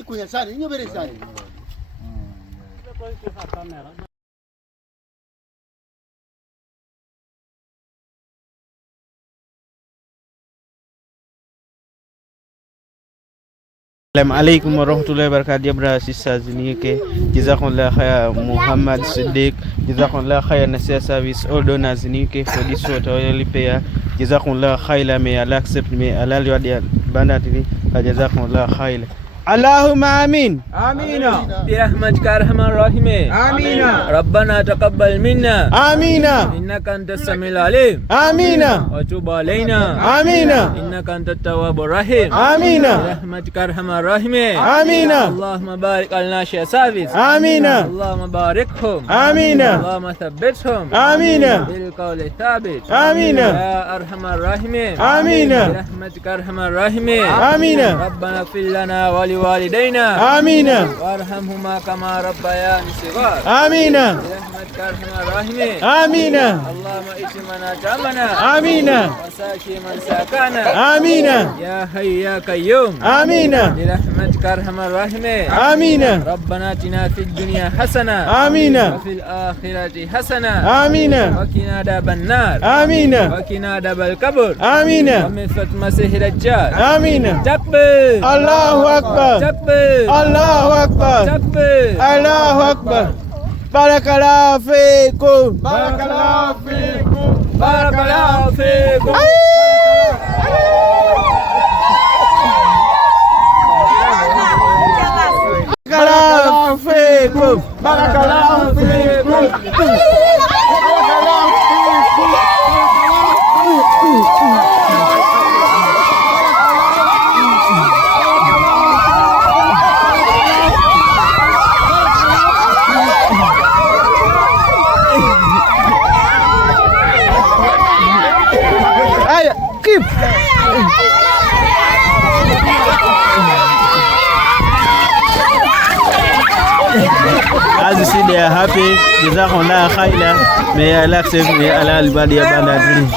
Ikunya sana, inyo bere sana. Assalamu alaikum warahmatullahi wabarakatuh. Ya brother sisters nike jazakumullah khair Muhammad Siddiq jazakumullah khair Nasia service all donors nike for this water oil pair jazakumullah khair. May Allah accept, may Allah reward you abundantly. Jazakumullah khair. Allahumma amin. Amina. Birahmatika arhamar rahimin. Amina. Rabbana taqabbal minna. Amina. Innaka antas samiul alim. Amina. Wa tub alaina. Amina. Innaka antat tawwabur rahim. Amina. Birahmatika arhamar rahimin. Amina. Allahumma barik al Nasia service. Amina. Allahumma barikhum. Amina. Allahumma thabbithum. Amina. bil qawli thabit. Amina. Ya arhamar rahimin. Amina. Birahmatika arhamar rahimin. Amina. Rabbana ighfir lana wa لوالدينا Amina. وارحمهما كما ربياني صغار Amina. برحمتك ارحم الراحمين. Amina. اللهم ائت من اتمنا. Amina. وساقي من ساقانا. Amina. يا حي يا قيوم. Amina. برحمتك ارحم الراحمين. Amina. ربنا اتنا في الدنيا حسنه Amina. وفي الاخره حسنه Amina. وقنا عذاب النار. Amina. وقنا عذاب القبر. Amina. ومن فتنة المسيح الدجال. Amina. تكبر. Allahu Akbar. تكبر. Allahu Akbar. تكبر. Allahu Akbar. Barakallahu fikum. Barakallahu fikum. Barakallahu fikum. Barakallahu fikum. Barakallahu fikum. Ayo, keep. As you see, they are happy. Jazakumullah khaira. May Allah accept, may Allah reward you abundantly.